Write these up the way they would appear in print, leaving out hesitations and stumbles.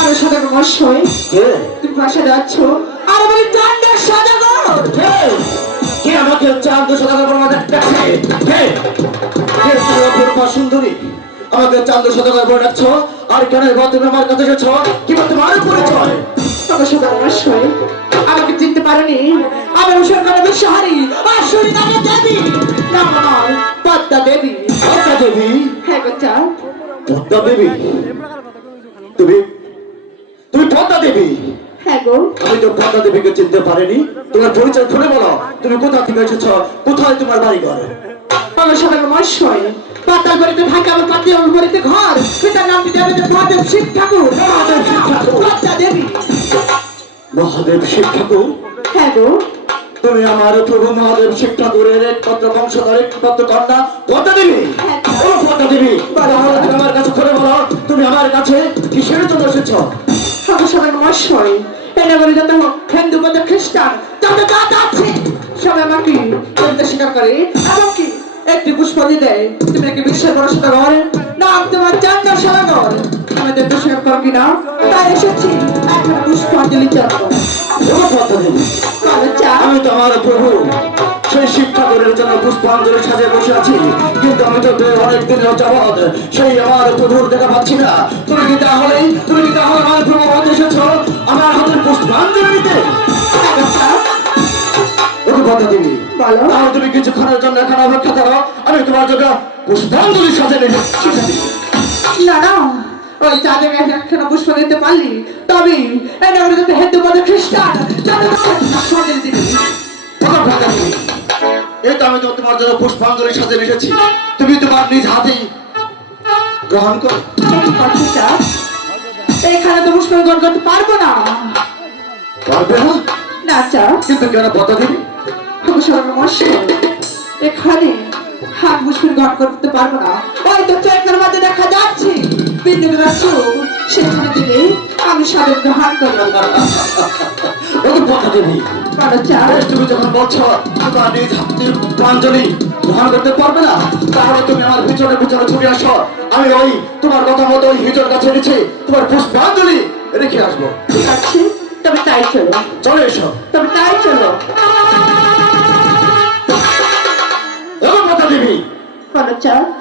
আরে সদাগর মশাই, তুমি বাসা যাচ্ছ? আরে বলি চান্দের সদাগর। কে আমাকে চান্দ সদাগর বলে ডাকছে? কে তুমি অপূর্বা সুন্দরী আমাকে চান্দ সদাগর বলে ডাকছো? আর কেন তুমি আমার কাছে এসেছো? কি তোমার পরিচয়? তবে সদাগর মশাই, আমাকে চিনতে পারোনি? আমি সরকার বিশ্বহারী আসুরি নামে দেবী, নাম আমার পদ্মা দেবী। পদ্মা দেবী? হ্যাঁ গো চাঁদ। পদ্মা দেবী? তুমি তুমি পদ্মা দেবী? হ্যাঁ গো। আমি তো পদ্মা দেবীকে চিনতে পারিনি। তোমার পরিচয় খুলে বলো। তুমি কোথা থেকে এসেছ? কোথায় তোমার বাড়ি ঘর? তবে সদাগর মশাই, পাতাল বাড়িতে থাকে আমার পাতাল বাড়িতে ঘর। পিতার নাম দিতে হবে মহাদেব শিব ঠাকুর। মহাদেব শিব ঠাকুর? পদ্মা দেবী। মহাদেব শিব ঠাকুর? হ্যাঁ গো। তুমি আমার প্রভু মহাদেব শিব ঠাকুরের একমাত্র বংশধর, একমাত্র কন্যা পদ্মা দেবী? ও পদ্মা দেবী, তাহলে তুমি আমার কাছে খুলে বলো, তুমি আমার কাছে কিসের জন্য এসেছ? সদাগর মশাই, এনে বলে যত হিন্দু বৌদ্ধ খ্রিস্টান যত জাত আছে সবাই আমাকে বলতে স্বীকার করে, এমনকি একটি পুষ্পাঞ্জলি দেয়। তুমি নাকি বিশ্বের বড় সদাগর, নাম তোমার চান্দের সদাগর। আমি দেখতে স্বীকার করো কিনা তাই এসেছি এখন পুষ্পাঞ্জলি চাপ। ও পদ্মা দেবী, আমি তো আমার প্রভু সেই শিব ঠাকুরের জন্য পুষ্পাঞ্জলি সাজিয়ে বসে আছি, কিন্তু আমি তো অনেক দিন যাবৎ সেই আমার প্রভুর দেখা পাচ্ছি না। তুমি কি তাহলে আমার প্রভু হাতে এসেছ আমার হাতের পুষ্পাঞ্জলি নিতে? পদ্মা দেবী, তাহলে তুমি কিছুক্ষণের জন্য এখানে অপেক্ষা করো, আমি তোমার জন্য পুষ্পাঞ্জলি সাজিয়ে নেব। না না, ওই চাঁদে একখানা পুষ্প দিতে পারলি তবে এনে বলে যত হিন্দু বৌদ্ধ খ্রিস্টান যত পুষ্পাঞ্জলি দিবি। এই তো আমি তো তোমার জন্য পুষ্পাঞ্জলি সাজিয়ে এসেছি, তুমি তোমার নিজ হাতেই গ্রহণ করো। এখানে তো পুষ্প গ্রহণ করতে পারবো না। পারবে না? না চা, কিন্তু কেন পদ্মা দেবী? এখানে হাত পুষ্প গ্রহণ করতে পারবো না। ওই তো চৈত্রের মধ্যে দেখা যাচ্ছে বিন্দু বিভাগ সেখানে দিলে আমি সাবেক গ্রহণ করবো। পদ্মা দেবী, তুমি যখন বলছো তোমার নিজ হাতের পুষ্পাঞ্জলি গ্রহণ করতে পারবে না, তাহলে তুমি আমার পিছনে পিছনে ছুটে আসো, আমি ওই তোমার কথা মতো ওই হিজর কাছে এনেছি তোমার পুষ্পাঞ্জলি রেখে আসবো। ঠিক আছে, তবে তাই চলো। চলে এসো। তবে তাই চলো। পদ্মা দেবী,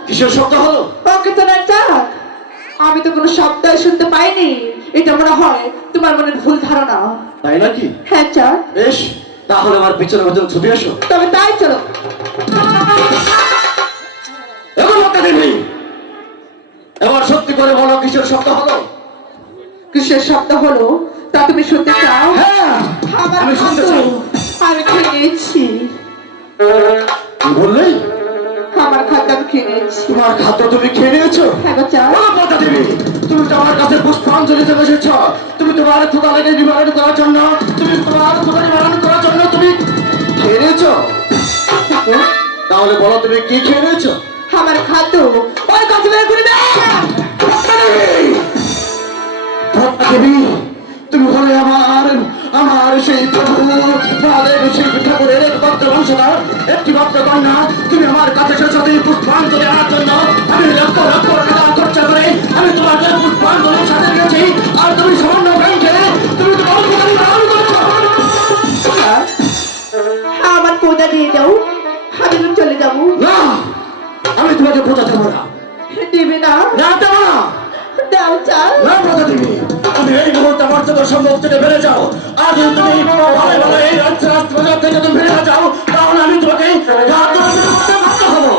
কিসের শব্দ হলো? ওকে তো না চাক, আমি তো কোনো শব্দ শুনতে পাইনি। এটা মনে হয় তোমার মনের ভুল ধারণা। তাই নাকি? হ্যাঁ চাক। বেশ, তাহলে আমার পিছনে পিছনে ছুটে এসো। তবে তাই চলো। পদ্মা দেবী, এবার সত্যি করে বলো কিসের শব্দ হলো? কিসের শব্দ হলো তা তুমি শুনতে চাও? হ্যাঁ, আমি শুনতে চাই। আমি খেয়ে নিয়েছি। কি বললে? আমার খাদ্য আমি খেয়ে নিয়েছি। তোমার খাদ্য তুমি খেয়ে নিয়েছো? হ্যাঁ গো চাক। পদ্মা দেবী, তুমি তো আমার কাছে পুষ্পাঞ্জলি দেবে এসেছ, তুমি তোমার ক্ষুধাকে নিবারণ করার জন্য, তুমি তোমার ক্ষুধা নিবারণ করার জন্য তুমি খেয়ে নিয়েছো? তাহলে বলো তুমি কি খেয়ে নিয়েছো? আমার খাদ্য ওই কাছে বের করে দে। পদ্মা দেবী, তুমি হলে আমার সেই প্রভু মহাদেব শিব ঠাকুরের একমাত্র বংশধর, একটি মাত্র কন্যা। তুমি আমার কাছে এসেছো এই পুষ্পাঞ্জলি আনার জন্য। আমি লক্ষ লক্ষ টাকা খরচা করে আমি তোমাকে পুষ্পাঞ্জলি সাজিয়ে দিয়েছি, আর তুমি সামান্য ব্যাংক খেলে তুমি তো বড় ক্ষুধা নিবারণ করছো। আমার পৌঁছা দিয়ে যাও, আমি চলে যাবো। না, আমি তোমাকে পূজা দেবো না। দিবে না? না, দেবো না। দাও চাল। না পূজা দেবী, তুমি এই মুহূর্তে আমার চোখের সম্মুখ থেকে বেড়ে যাও। আর যদি তুমি ভালো ভালো এই রাজবাজার থেকে তুমি বেড়ে না যাও, তাহলে আমি তোমাকে বাধ্য হবো।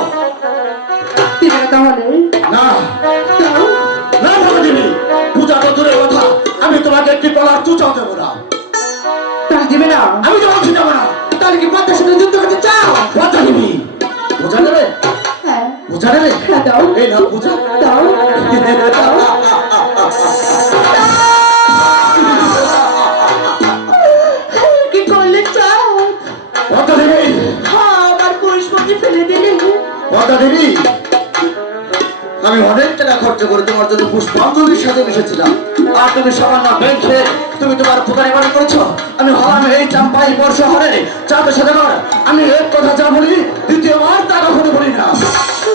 দিবে না তাহলে? না, দাও। না পূজা দেবী, পূজা তো দূরের কথা, আমি তোমাকে একটি কলার চুচাও দেবো না। তাহলে দিবে না? আমি তো বলছি যাবো না। তাহলে কি পদ্মার সাথে যুদ্ধ করতে চাও? পূজা দেবী, পূজা দেবে? হ্যাঁ। পূজা দেবে? হ্যাঁ দাও। এই না পূজা দাও। দাও। কি করলে চাও? পদ্মা দেবী, হ্যাঁ, আমার পুষ্পটি ফেলে দিলে। পদ্মা দেবী, আমি অনেক টাকা খরচ করে তোমার জন্য পুষ্পাঞ্জলি সাজিয়ে এসেছিলাম, আর তুমি সামান্য ব্যাংকে তুমি তোমার ফুকারি বাড়ি করেছো। আমি হলাম এই চাম্পাই বড় শহরে চাঁদ সদাগর। আমি এক কথা যা বলি দ্বিতীয়বার তা কখনো বলি না।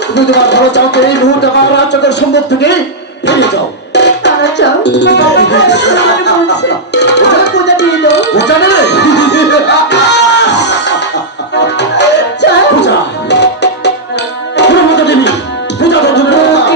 তুমি তোমার ভালো চাওকে এই মুহূর্তে আমার রাজ্যের সম্মুখ থেকে বেরিয়ে যাও। তারা চাও পূজা দিয়ে দাও। পূজা নেবে? চাও পূজা পূজা দেবী পূজা তো দূরের কথা।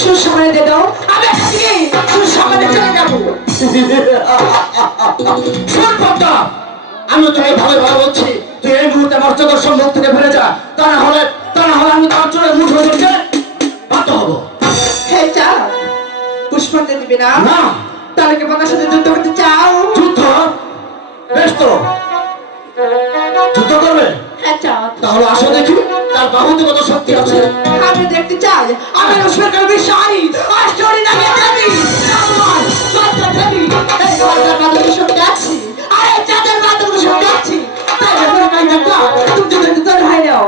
সুসময়ে দিয়ে দাও, আমি আজকে সুসময়ে চলে যাবো। শোন পদ্মা, আমি তোকে ভালো ভালো বলছি, তুই এই মুহূর্তে আমার চোখের সম্মুখ থেকে ফিরে যা, তা না হলে আমি তার চোখের মুঠো ধরতে বাধ্য হবো। হে চাঁদ, পুষ্পাঞ্জলি দিবে না? না। তাহলে কি আমার সাথে যুদ্ধ করতে চাও? যুদ্ধ? বেশ তো, যুদ্ধ করবে? হ্যাঁ চাঁদ। তাহলে আসো দেখি তার বাহুতে কত শক্তি আছে। আমি দেখতে চাই আমি রসুলকার বিষয় আশ্চর্য নাকি দেবী আমার বাচ্চা দেবী এই বাচ্চার মাধ্যমে শক্তি আছে আর এই চাঁদের মাধ্যমে শক্তি আছে। তাই যখন কাজ দেখো তুমি তো দেখতে তোর ভাই নাও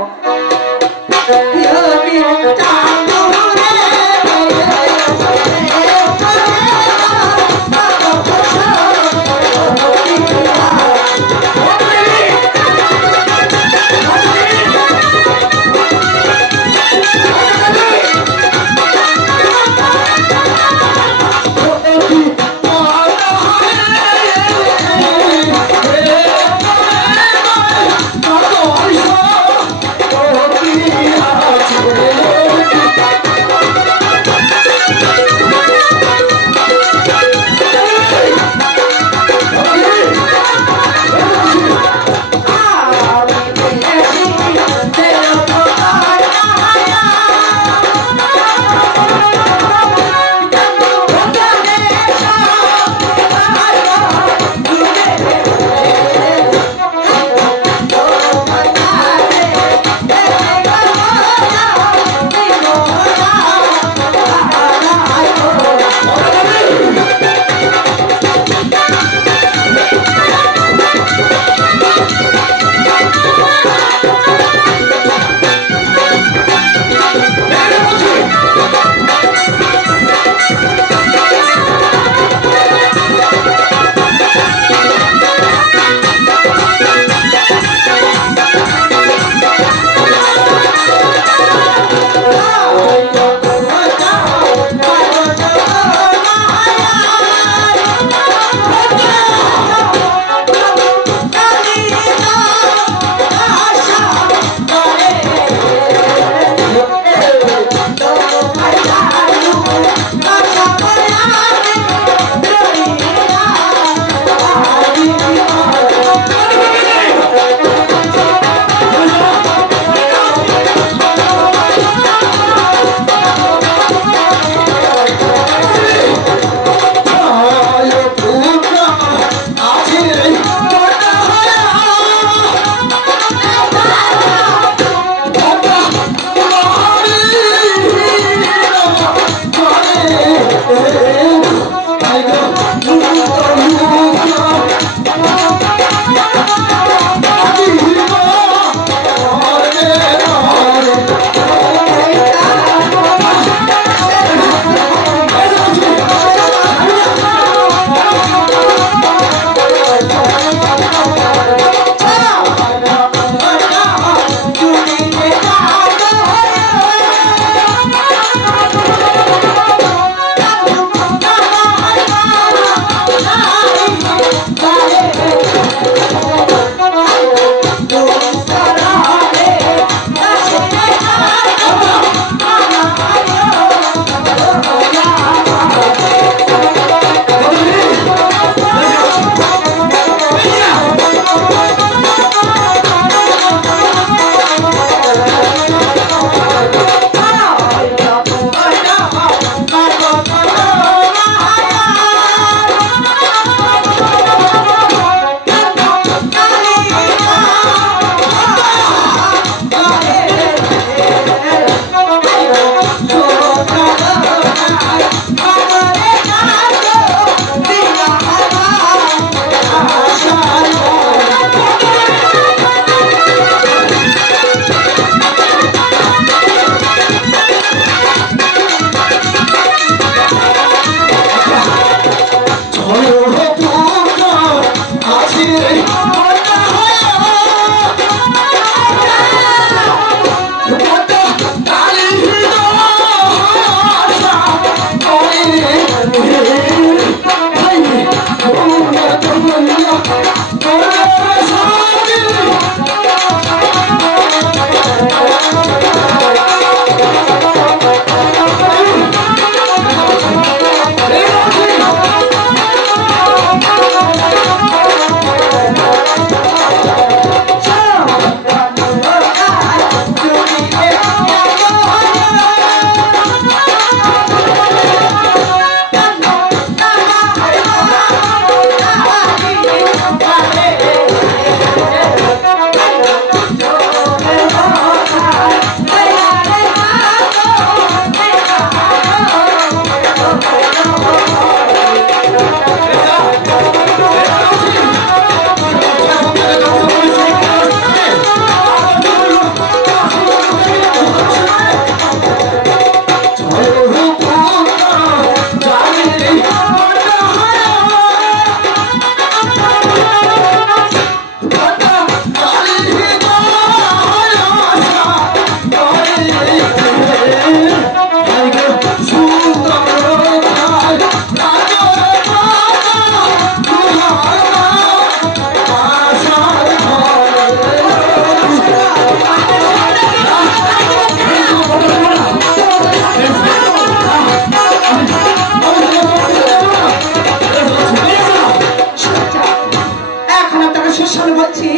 শেষ সামনে বলছি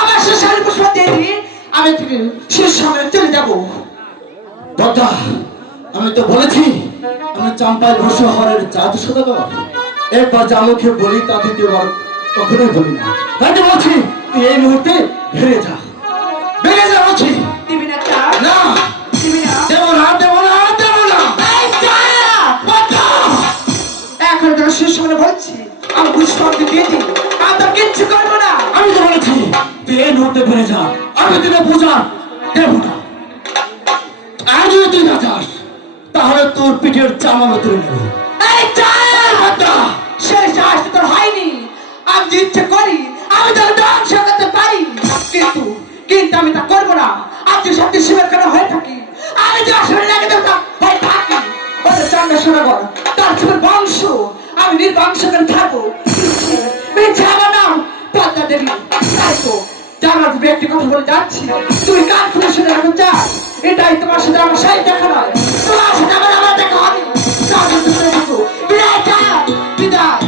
আমার শেষ সামনে পুষ্প দেবী আমি থেকে শেষ সামনে চলে যাবো। দাদা আমি তো বলেছি আমি চাম্পাই ঘোষ শহরের জাদু সদাগর। একবার যা মুখে বলি তা দ্বিতীয়বার কখনোই বলি না। তাই তো বলছি তুই এই মুহূর্তে বেরিয়ে যা, বেরিয়ে যা বলছি। দিবি না চা? না দিবি না? দেবো না, দেবো না, দেবো না। এই চা! এখন তোর শেষ সামনে বলছি আমি পুষ্প দিয়ে দিই আমি তো কিচ্ছু করবো না। আমি তো বলেছি তুই এই মুহূর্তে বেরিয়ে যা, আমি তোকে পূজা দেবো না। আর যদি তুই না যাস তাহলে তোর পিঠের চামড়া তুলে নেবো। এই চা! সেই সাহস তো তোর হয়নি। আমি যে ইচ্ছে করি আমি তোর ধ্বংস করতে পারি, কিন্তু কিন্তু আমি তা করবো না। আমি যে সত্যি শিবের কেন হয়ে থাকি, আমি যে আসলে লাগে দেবতা হয়ে থাকি। ওদের চন্দ্র সরোবর তার শিবের বংশ, আমি নির্বংশ করে থাকবো। মিথ্যা আমার নাম পদ্মা দেবী। তাই তো জানার ব্যক্তি কথা বলে যাচ্ছি, তুই কান খুলে শুনে রাখো চা। এটাই তোমার সাথে আমার সাই দেখা নয়, তোমার সাথে আমার দেখা হবে। বিদায় চা, বিদায়।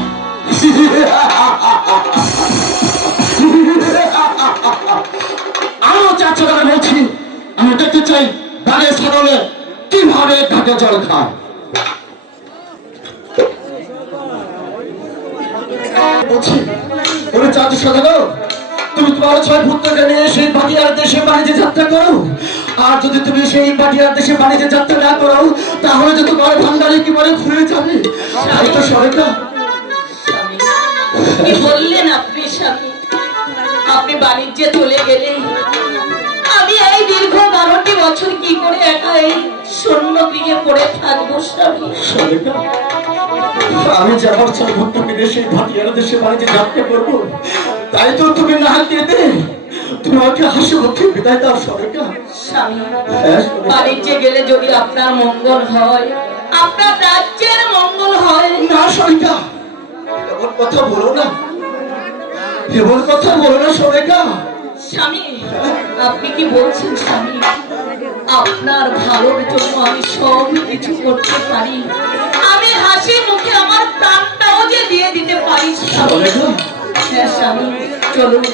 আমিও চাচ্ছি তারা বলছি আমি দেখতে চাই বাড়ির ছাগলে কিভাবে ঘাটে জল খায়। বলছি তুমি চাচ্ছি সদাগর তুমি তোমার 6 পুত্রকে নিয়ে সেই বাটিয়ার দেশে বাণিজ্য যাত্রা করো। আর যদি তুমি সেই বাটিয়ার দেশে বাণিজ্য যাত্রা না করো তাহলে যে তোমার ভান্ডারে কিভাবে ফুলে যাবে। তাই তো সরকার কি বললেন আপনি স্বামী? আপনি বাণিজ্যে চলে গেলে আমি এই দীর্ঘ 12টি বছর কি করে একা এই শূন্য গৃহে পড়ে থাকবো স্বামী? সরকার আমি যে আমার 6 পুত্রকে নিয়ে সেই বাটিয়ার দেশে বাণিজ্য যাত্রা করবো, তাই তো তুমি না কেঁদে তুমি আমাকে হাসি মুখে বিদায় দাও সরকার। স্বামী বাণিজ্যে গেলে যদি আপনার মঙ্গল হয়, আপনার রাজ্যের মঙ্গল হয়। না সরকার এমন কথা বলো না, এমন কথা বলো না সরকার। স্বামী আপনি কি বলছেন স্বামী? আপনার ভালোর জন্য আমি সব কিছু করতে পারি, আমি হাসি মুখে আমার প্রাণটাও যে দিয়ে দিতে পারি স্বামী। হ্যাঁ স্বামী চলুন,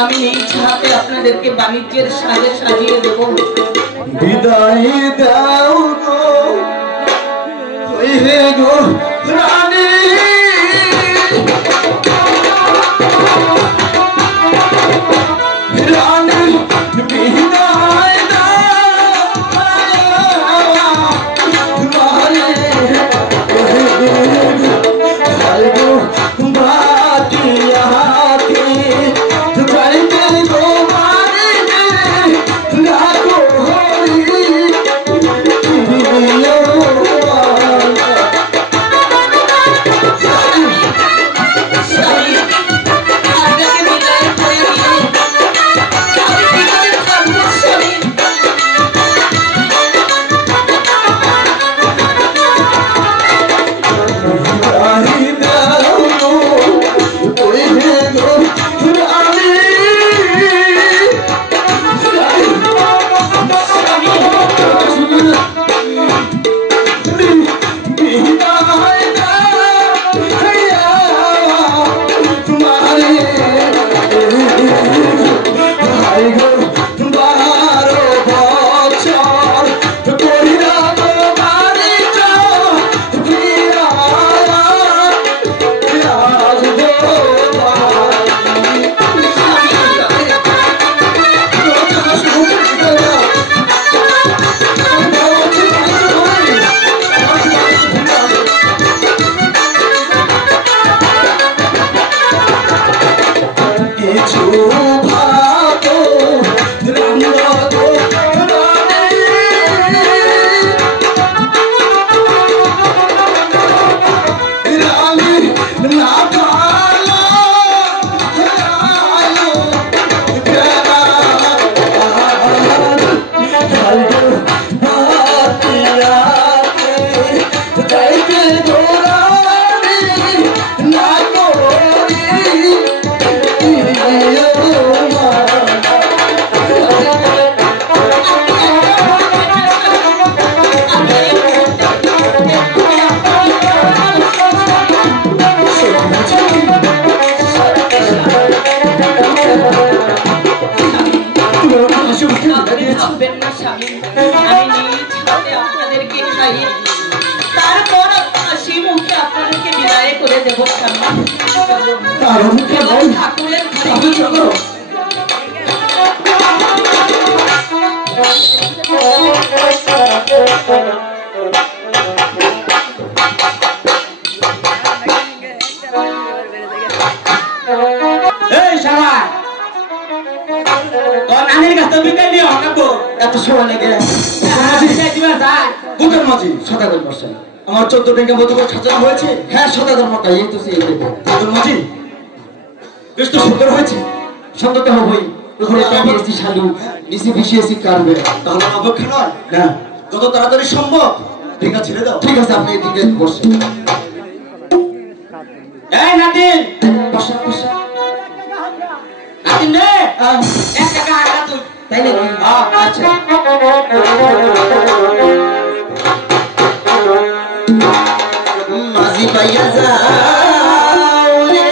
আমি নিজ হাতে আপনাদেরকে বাণিজ্যের সাজে সাজিয়ে দেবো। বিদায় দাও গো হইবে গো রানী, রানী বিদায় স্বামী আপনাকে বিদায় করে দিয়ে আমি কিভাবে থাকবো স্বামী? আমি নিজ হাতে আপনাদেরকে খাইয়ে তারপর হাসি মুখে আপনাদেরকে বিদায় করে দেব স্বামী। তার মুখে এবং নাই ঠাকুরের ঘরে আমি চলো এই শালা তোর নানির কাছে বিদায় নিয়ে হকাবো এত সময় লেগে বিদায় দিবার যায় বুকের মাঝি সদাগর মশাই আমার 14 বিঘা মতো করে সাজানো হয়েছে। হ্যাঁ সদাগর মশাই এই তো সেই বুকের মাঝি বেশ তো সুন্দর হয়েছে। সুন্দর তো হবেই। ওখানে টানিয়েছি শালু নিচে ভিসিয়েছি কারবে। তাহলে অপেক্ষা নয় হ্যাঁ যত তাড়াতাড়ি সম্ভব ঢেকা ছেড়ে দাও। ঠিক আছে আপনি এদিকে বসেন। এই নাতিন বসেন বসেন। নাতিন রে এক টাকা আগা তুই তাই নাকি? আচ্ছা মাঝি পাইয়া যাও রে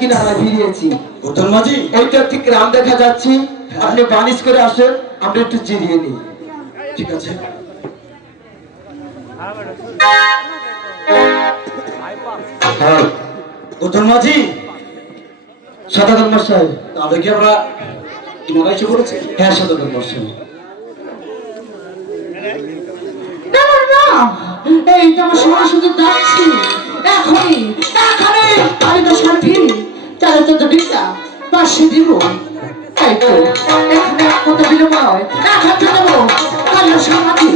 কিনারা ফিরিয়েছি। বুদ্ধন মাঝি এইটা ঠিক গ্রাম দেখা যাচ্ছে। আপনি বানিশ করে আসেন, আপনি একটু জিরিয়ে নিন। ঠিক আছে হ্যাঁ বুদ্ধন মাঝি সদাগর মশাই। তাহলে কি আমরা তোমাকে এসে বলেছি হ্যাঁ সদাগর মশাই। না না না, এই তো আমার সময় সুযোগ যাচ্ছি। এখনই এখনই আমি তো সাথী তাহলে তো দিকটা পাশে দিব। তাই তো এখানে কত বিলম্ব হয়, এখন তো দেবো কালো সমাধি।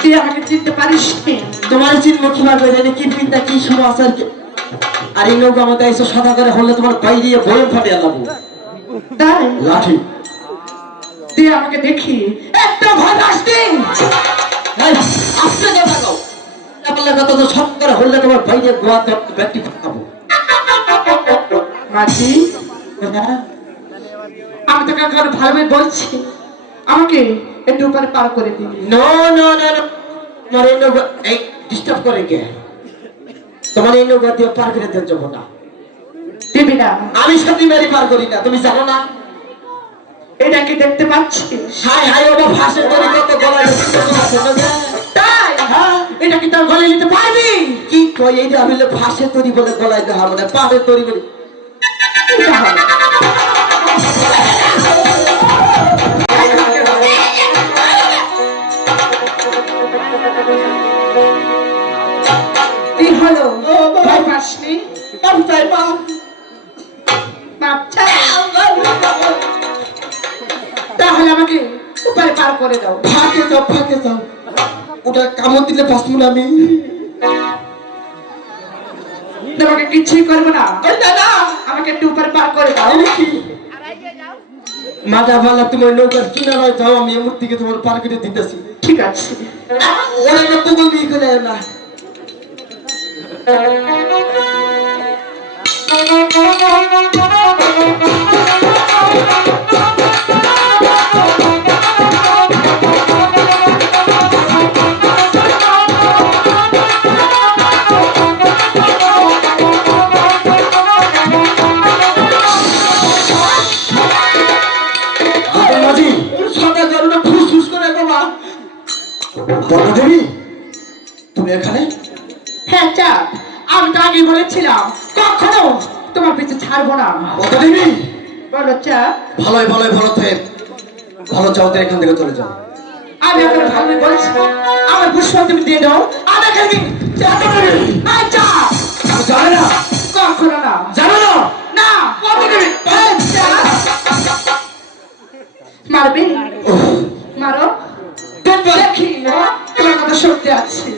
তুই আমাকে চিনতে পারিস নি? তোমার চিনব কিভাবে জানি কি পিতা কি সমাচার আর এই নৌকা আমাদের এসে সদা করে হলে তোমার পাই দিয়ে বয়ে ফাটিয়ে লাবো তাই লাঠি। দিয়ে আমাকে দেখি একটা ভয় আসতে এই, আস্তে কথা কও। বললে কত তো সব করে হলে তোমার পাই দিয়ে গোয়া ব্যক্তি ফাটাবো। মাঝি আমি তোকে একবার ভালোভাবে বলছি আমাকে একটু উপরে পার করে দিবি নো নো নো নো, তোমার এই নৌকা এই ডিস্টার্ব করে কে? তোমার এই নৌকা দিয়ে পার করে দিতে যাবো না। দিবি না আমি সাথে মেরি পার করি না, তুমি জানো না? এটা কি দেখতে পাচ্ছিস হাই হাই, ওটা ফাঁসের তৈরি কত গলায় তাই হ্যাঁ, এটা কি তোর গলে নিতে পারবি কি কই এই যে আমি ফাঁসের তৈরি বলে গলায় দেওয়া মানে পাড়ের তৈরি বলে। এটা হবে। কি হলো ভয় পাসনি বাপ চাও? তাহলে আমাকে উপরে পার করে দাও ফাঁকে যাও, ফাঁকে যাও। ওটা কামড় দিলে বাঁচবো না আমি। তোমাকে কিছুই করবো না আমাকে একটু উপরে পার করে দাও মাথা ভালো, তোমার নৌকার কিনারায় যাও, আমি এমন দিকে তোমার পার করে দিতেছি। ঠিক আছে ওরা না পুকুর বিয়ে করে না। দেবী তুমি এখানে? হ্যাঁ চাপ আমি তো আগে বলেছিলাম কখনো তোমার পিছু ছাড়বো না দেবী বলো চাপ ভালোই ভালোই ভালো থেকে ভালো চাও তো এখান থেকে চলে যাও। আমি এখন ভালোই বলছি আমার পুষ্প তুমি দিয়ে দাও আমি এখানে চাপ জানে না, কখনো না জানো না? না মারবে মারো দেখি তোমার কথা শুনতে আছি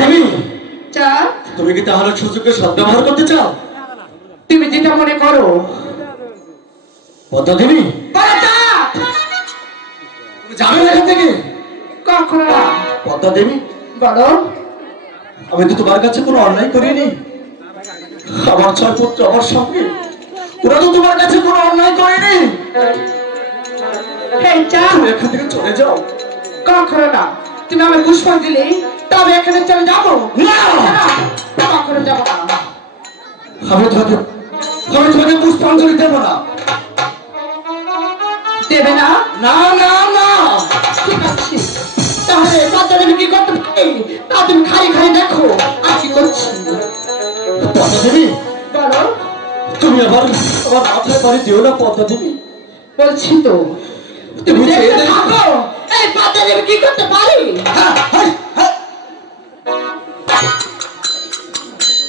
দেবী চাপ তুমি কি তাহলে সুযোগকে সদ্ব্যবহার করতে চাও? তুমি যেটা মনে করো পদ্মা দেবী বলো চাপ তুমি যাবে না এখান থেকে? কখনো না পদ্মা দেবী বলো আমি তো তোমার কাছে কোনো অন্যায় করিনি। আমার ছয় পুত্র আমার সঙ্গে, ওরা তো তোমার কাছে কোনো অন্যায় করেনি। হ্যাঁ চাপ তুমি এখান থেকে চলে যাও। কখনো না তুমি আমার পুষ্প দিলে তবে এখানে চলে যাবো না, কখনো যাবো না আমি তোমাকে পুষ্পাঞ্জলি দেবো না। দেবে না না না না, ঠিক আছে তাহলে পদ্মা দেবী কি করতে পারি তা তুমি খালি খালি দেখো আর কি করছি পদ্মা দেবী বলো তুমি আবার আমার আপনার বাড়ি যেও না। পদ্মা দেবী বলছি তো তুমি তুমি দেখতে ছেড়ে দে। থাকো এই পদ্মা দেবী কি করতে পারি হ্যাঁ, হ্যাঁ, হ্যাঁ।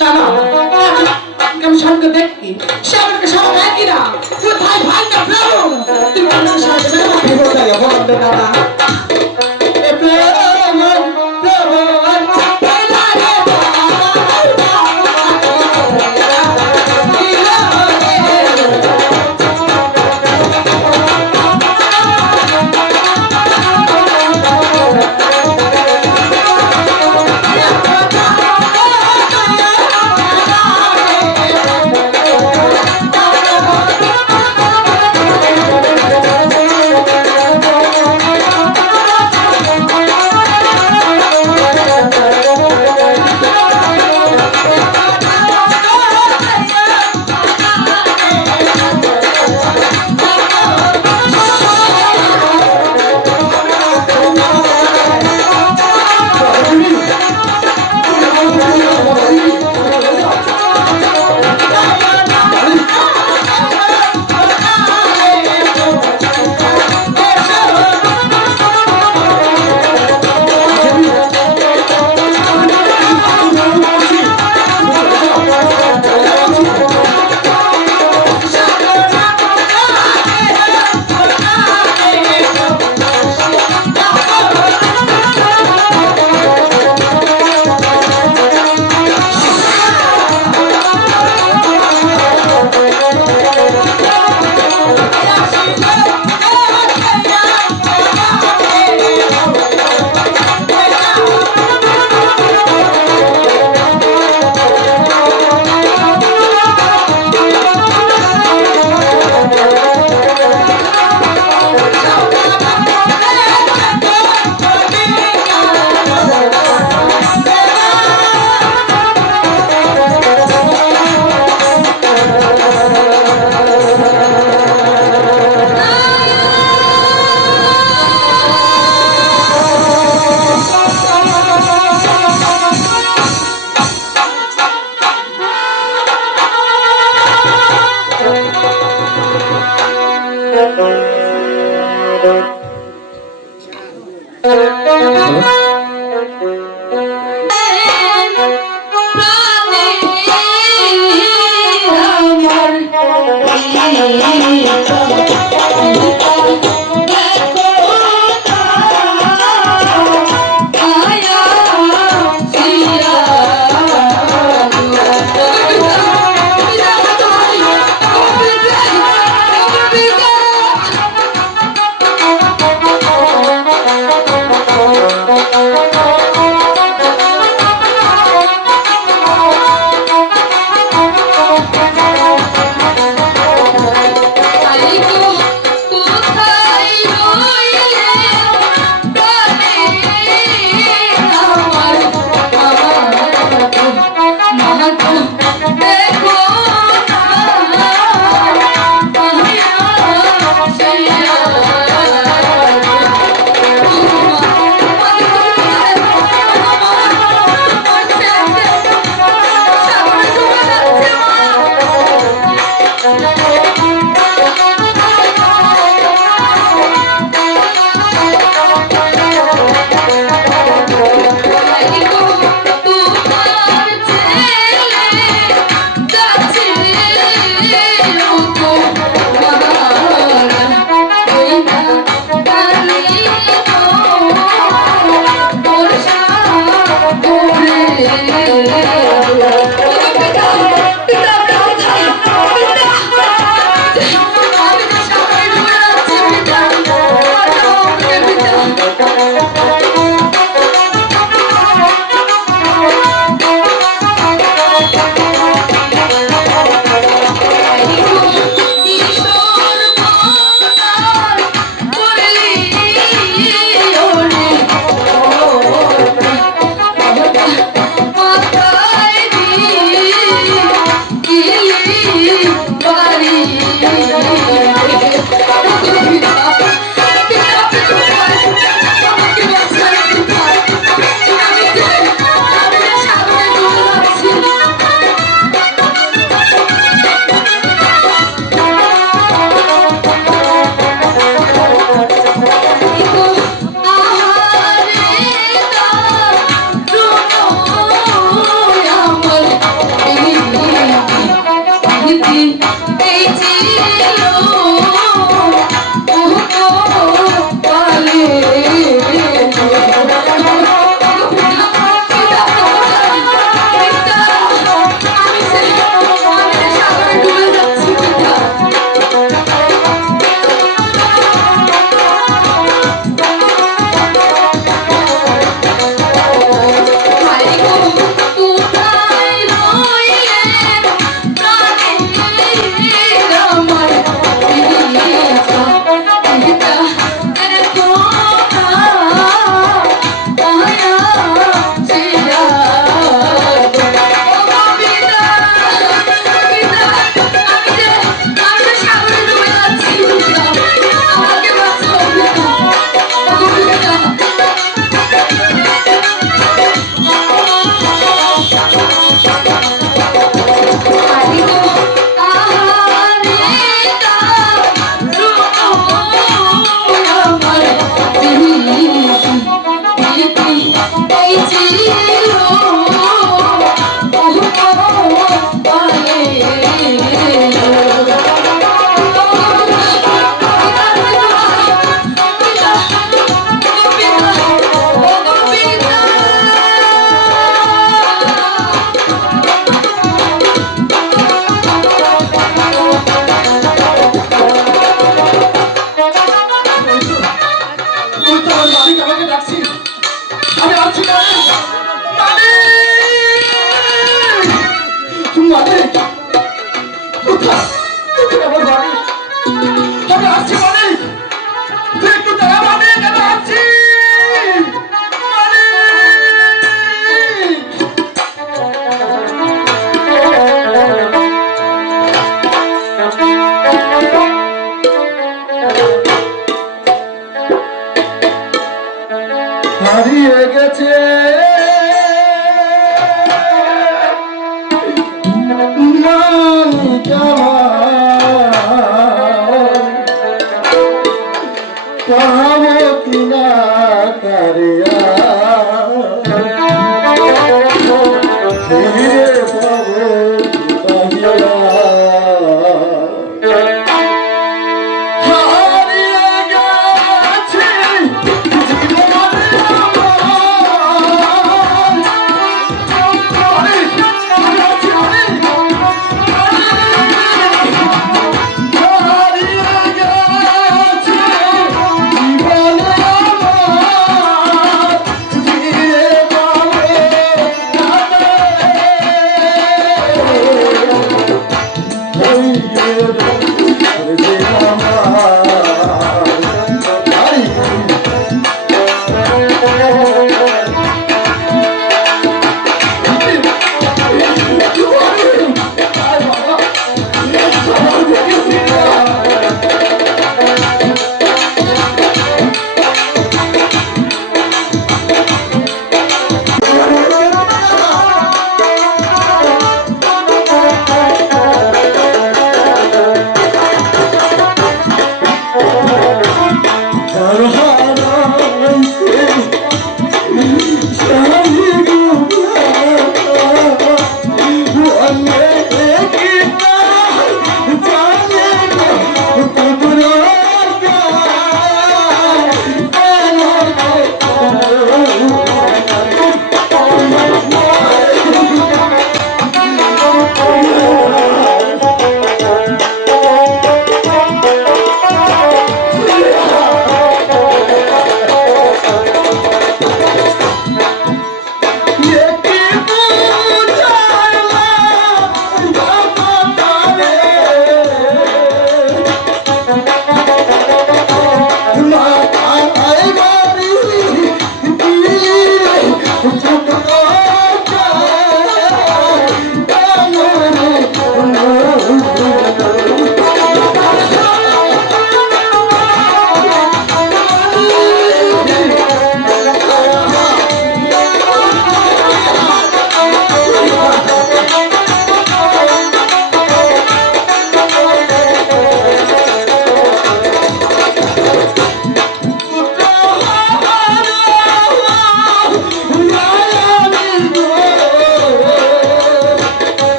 দাঁড়া আমি সবকে দেখি সে আমাকে সবাই দেখি না কোথায় ভাই না ব্রাহ্মণ তুমি আমার সাথে কি বলতে হবে? বলো না, দাদা। হারিয়ে গেছে পাহাড়ে কিনা তারিয়া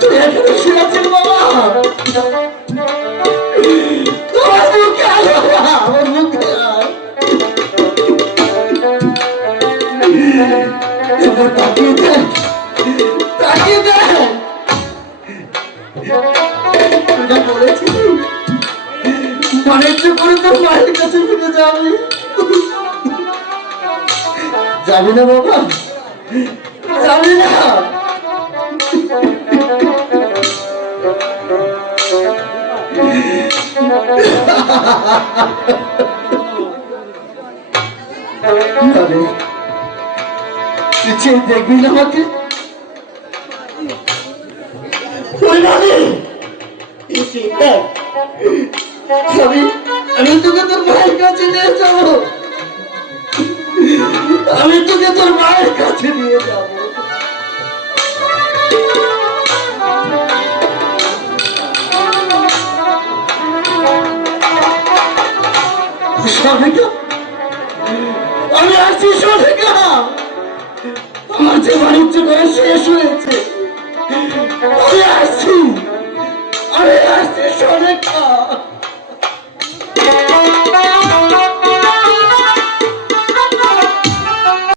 তুই এখানে শুয়ে আছিস বাবা? আমার মুখে আয় বাবা, আমার মুখে আয়। এবার তাকিয়ে দেখ, তাকিয়ে দেখ। তুই যা বলেছিলি, বাণিজ্য করে তোর মায়ের কাছে ফিরে যাবি। যাবি না বাবা, যাবি না? পিছিয়ে দেখবি না আমাকে? ওই নানি, পিছিয়ে দেখ। আমি তোকে তোর মায়ের কাছে নিয়ে যাবো, আমি তোকে তোর মায়ের কাছে নিয়ে যাবো। সোনিকা, আমি আসছি সোনিকা, আমার যে বাণিজ্য করে শেষ হয়েছে, আমি আসছি সোনিকা।